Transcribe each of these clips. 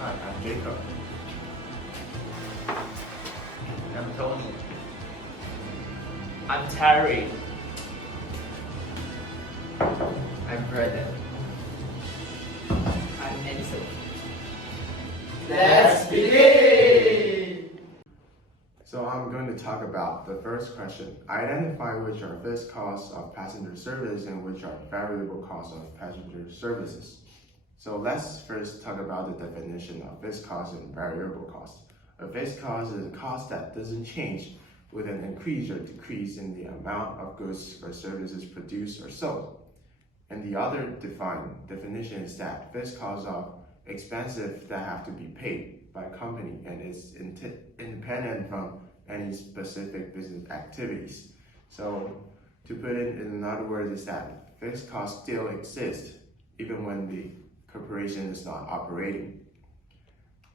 Hi, I'm Jacob. I'm Tony. I'm Terry. I'm Brendan. I'm Nancy. Let's begin! So I'm going to talk about the first question. Identify which are fixed costs of passenger service and which are variable costs of passenger services. So let's first talk about the definition of fixed costs and variable costs. A fixed cost is a cost that doesn't change with an increase or decrease in the amount of goods or services produced or sold. And the other definition is that fixed costs are expenses that have to be paid by a company and is independent from any specific business activities. So to put it in other words is that fixed costs still exist even when the corporation is not operating.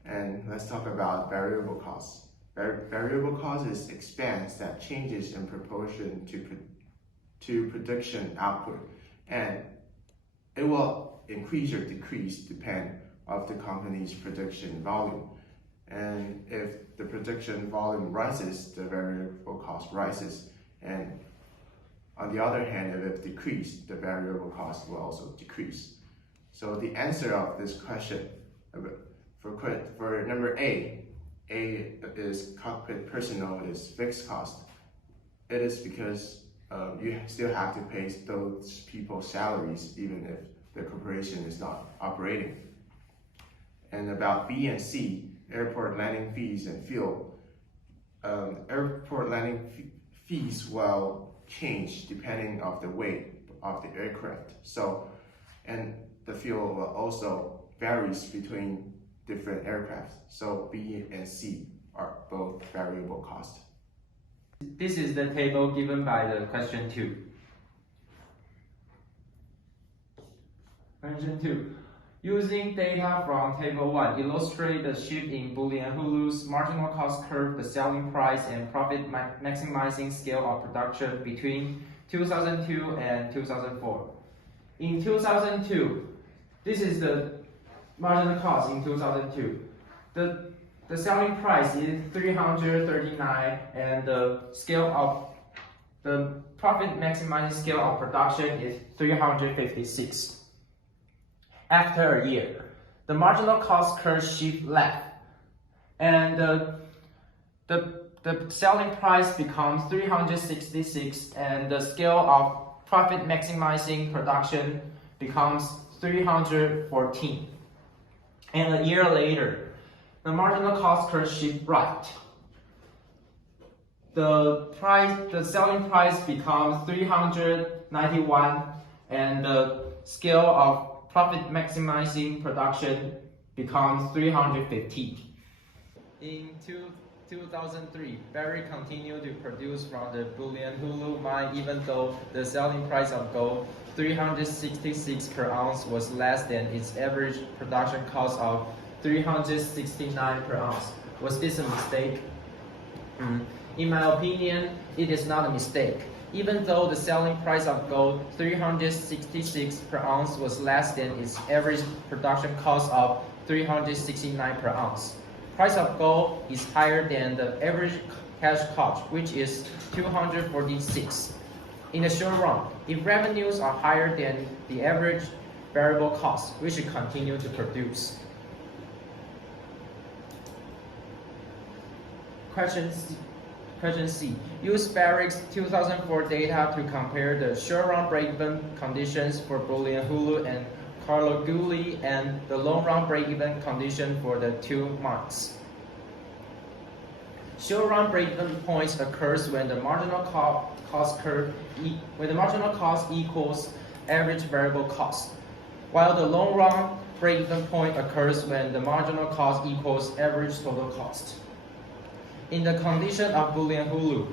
And let's talk about variable costs. Variable cost is expense that changes in proportion to production output, and it will increase or decrease depending on the company's production volume. And if the production volume rises, the variable cost rises. And on the other hand, if it decreases, the variable cost will also decrease. So the answer of this question, for number A is cockpit personnel is fixed cost. It is because you still have to pay those people's salaries even if the corporation is not operating. And about B and C, airport landing fees and fuel. Airport landing fees will change depending on the weight of the aircraft. So, and the fuel will also varies between different aircraft. So B and C are both variable costs. This is the table given by the question 2. Question 2. Using data from table 1, illustrate the shift in Boolean Hulu's marginal cost curve, the selling price and profit maximizing scale of production between 2002 and 2004. In 2002, this is the marginal cost in 2002. The selling price is 339 and the scale of the profit maximizing scale of production is 356. After a year, the marginal cost curve shifts left and the selling price becomes 366 and the scale of profit maximizing production becomes 314. And a year later, the marginal cost curve shifts right. The selling price becomes 391 and the scale of profit maximizing production becomes 350. In 2003, Barry continued to produce from the Boolean Hulu mine even though the selling price of gold 366 per ounce was less than its average production cost of 369 per ounce. Was this a mistake? In my opinion, it is not a mistake. Even though the selling price of gold 366 per ounce was less than its average production cost of 369 per ounce. Price of gold is higher than the average cash cost, which is 246. In the short run, if revenues are higher than the average variable cost, we should continue to produce. Question C. Use Barrick's 2004 data to compare the short-run break-even conditions for Boolean Hulu and Carloguli and the long-run break-even condition for the two mines. Short-run break-even points occurs when the marginal cost equals average variable cost, while the long-run break-even point occurs when the marginal cost equals average total cost. In the condition of Boolean Hulu,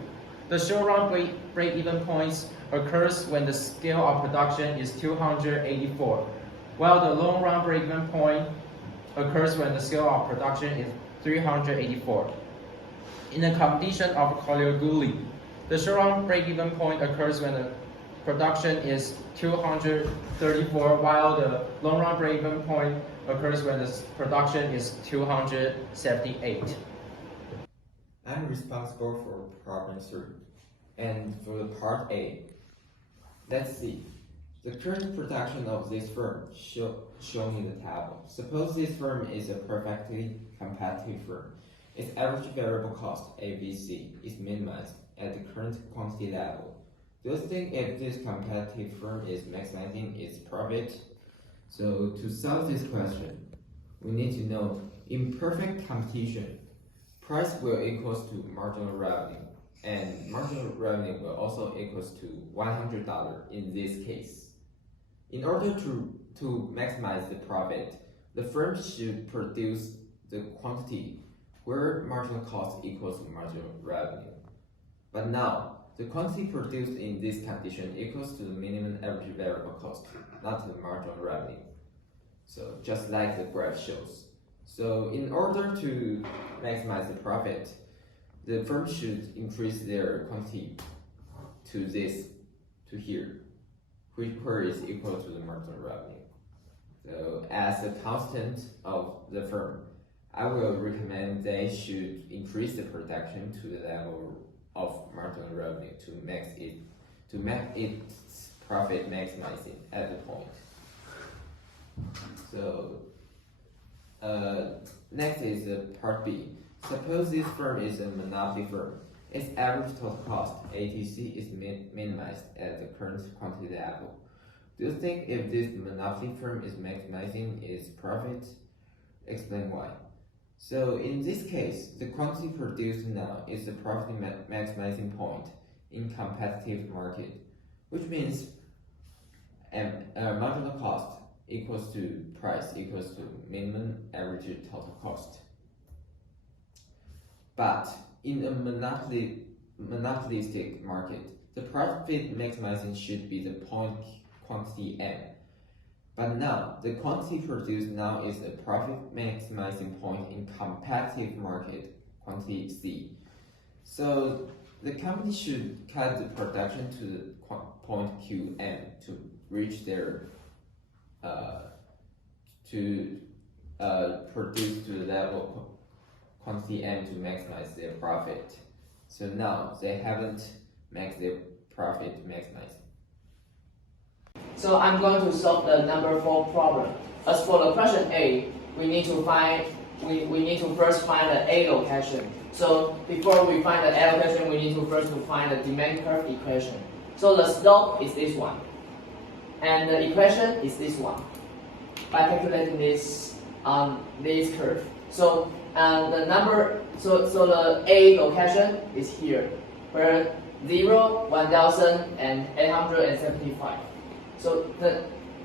the short-run break-even points occurs when the scale of production is 284, while the long-run break-even point occurs when the scale of production is 384. In the condition of Carloguli, the short-run break-even point occurs when the production is 234, while the long-run break-even point occurs when the production is 278. I'm responsible for problem 3. And for the part A, let's see. The current production of this firm shown in the table. Suppose this firm is a perfectly competitive firm. Its average variable cost, ABC, is minimized at the current quantity level. Do you think if this competitive firm is maximizing its profit? So to solve this question, we need to know in perfect competition, price will equals to marginal revenue, and marginal revenue will also equals to $100 in this case. In order to maximize the profit, the firm should produce the quantity where marginal cost equals to marginal revenue. But now, the quantity produced in this condition equals to the minimum average variable cost, not the marginal revenue. So just like the graph shows. So in order to maximize the profit, the firm should increase their quantity to here, where is equal to the marginal revenue. So as a constant of the firm, I will recommend they should increase the production to the level of marginal revenue to make its profit maximizing at the point. So next is part B. Suppose this firm is a monopoly firm. Its average total cost, ATC, is minimized at the current quantity level. Do you think if this monopoly firm is maximizing its profit? Explain why. So in this case, the quantity produced now is the profit maximizing point in competitive market, which means marginal cost equals to price equals to minimum average total cost. But in a monopolistic market, the profit maximizing should be the point quantity M. But now, the quantity produced now is a profit maximizing point in competitive market, quantity C. So the company should cut the production to the point QM to reach their produce to the level quantity M to maximize their profit. So now they haven't maxed their profit maximized. So I'm going to solve the number 4 problem. As for the question A, we need to first find the A location. So before we find the A location, we need to first find the demand curve equation. So the slope is this one, and the equation is this one. By calculating this curve, so the A location is here, where 0, 1,875. So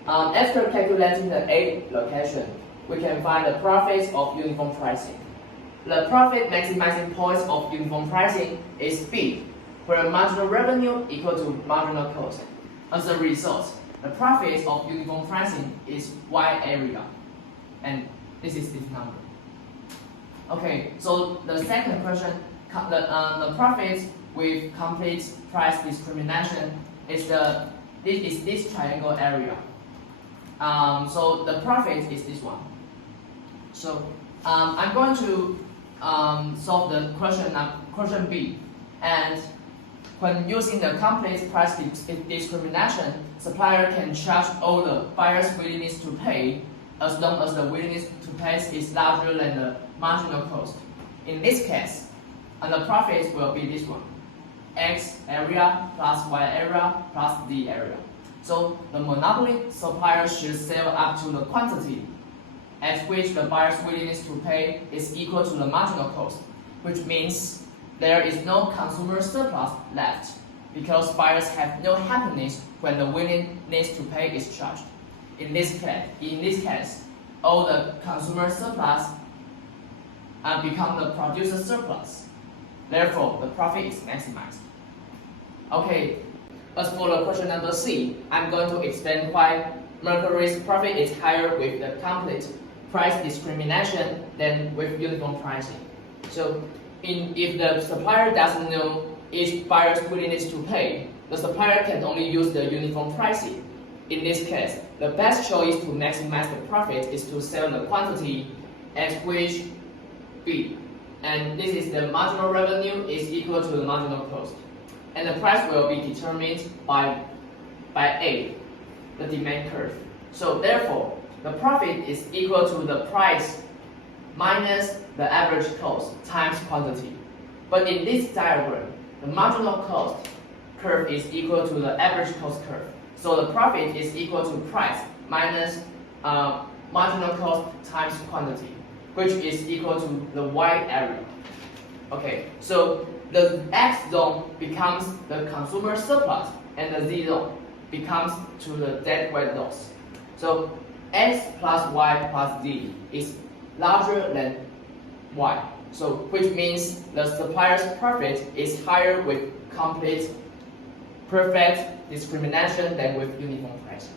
after calculating the A location, we can find the profits of uniform pricing. The profit maximizing point of uniform pricing is B, where marginal revenue equal to marginal cost. As a result, the profit of uniform pricing is Y area, and this is this number. Okay, so the second question, the profit with complete price discrimination is this triangle area. So the profit is this one. So I'm going to solve the question B, and when using the complete price discrimination, supplier can charge all the buyer's willingness to pay as long as the willingness to pay is larger than the marginal cost. In this case, the profit will be this one. X area plus Y area plus Z area. So the monopoly supplier should sell up to the quantity at which the buyer's willingness to pay is equal to the marginal cost, which means there is no consumer surplus left because buyers have no happiness when the willingness to pay is charged. In this case, all the consumer surplus become the producer surplus. Therefore, the profit is maximized. Okay, as for the question number C, I'm going to explain why Mercury's profit is higher with the complete price discrimination than with uniform pricing. So, if the supplier doesn't know each buyer's willingness to pay, the supplier can only use the uniform pricing. In this case, the best choice to maximize the profit is to sell the quantity at which B, and this is the marginal revenue is equal to the marginal cost, and the price will be determined by A, the demand curve. So therefore, the profit is equal to the price minus the average cost times quantity. But in this diagram, the marginal cost curve is equal to the average cost curve. So the profit is equal to price minus marginal cost times quantity, which is equal to the Y area. Okay, so the X zone becomes the consumer surplus, and the Z zone becomes to the dead weight loss. So X plus Y plus Z is larger than Y. So which means the supplier's profit is higher with complete perfect discrimination than with uniform pricing.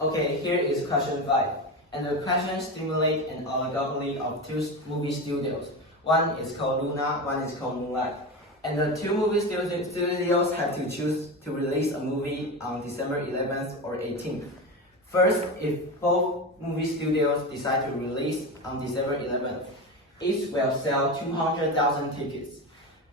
Okay, here is question 5. And the question stimulates an oligopoly of two movie studios. One is called Luna, one is called Moonlight. And the two movie studios have to choose to release a movie on December 11th or 18th. First, if both movie studios decide to release on December 11th, each will sell 200,000 tickets.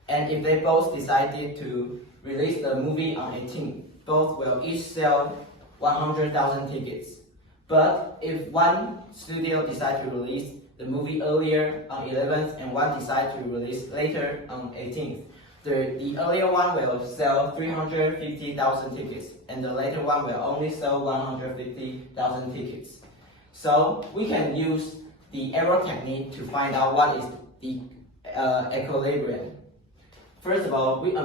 And if they both decided to release the movie on 18th, both will each sell 100,000 tickets. But if one studio decides to release the movie earlier on 11th and one decides to release later on 18th, the earlier one will sell 350,000 tickets, and the later one will only sell 150,000 tickets. So we can use the arrow technique to find out what is the equilibrium. First of all, we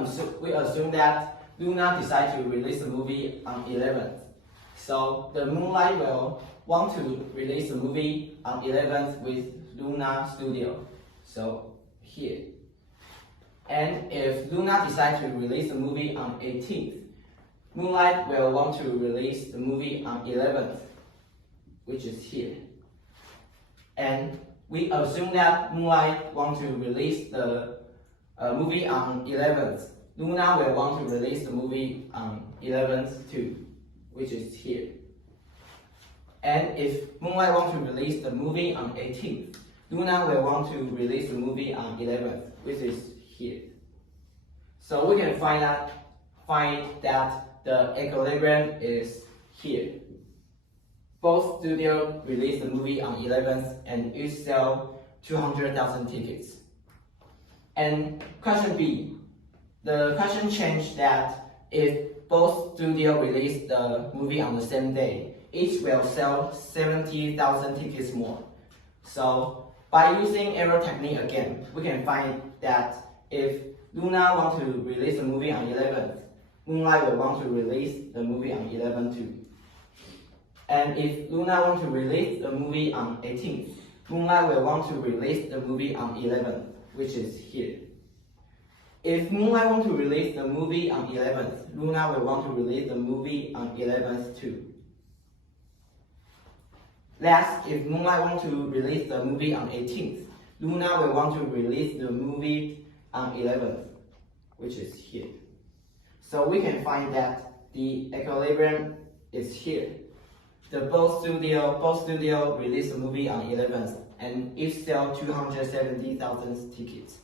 assume that Luna decides to release the movie on 11th. So the Moonlight will want to release the movie on 11th with Luna Studio. So here. And if Luna decides to release the movie on 18th, Moonlight will want to release the movie on 11th, which is here. And we assume that Moonlight wants to release the movie on 11th. Luna will want to release the movie on 11th too, which is here. And if Moonlight wants to release the movie on 18th, Luna will want to release the movie on 11th, which is here. So we can find that the equilibrium is here. Both studios release the movie on 11th and each sell 200,000 tickets. And question B, the question changed that if both studios release the movie on the same day, each will sell 70,000 tickets more. So by using arrow technique again, we can find that if Luna wants to release the movie on 11th, Moonlight will want to release the movie on 11th too. And if Luna wants to release the movie on 18th, Moonlight will want to release the movie on 11th, which is here. If Moonlight wants to release the movie on 11th, Luna will want to release the movie on 11th too. Last, if Moonlight wants to release the movie on 18th, Luna will want to release the movie on 11th, which is here. So we can find that the equilibrium is here. Both studio release the movie on 11th and each sell 270,000 tickets.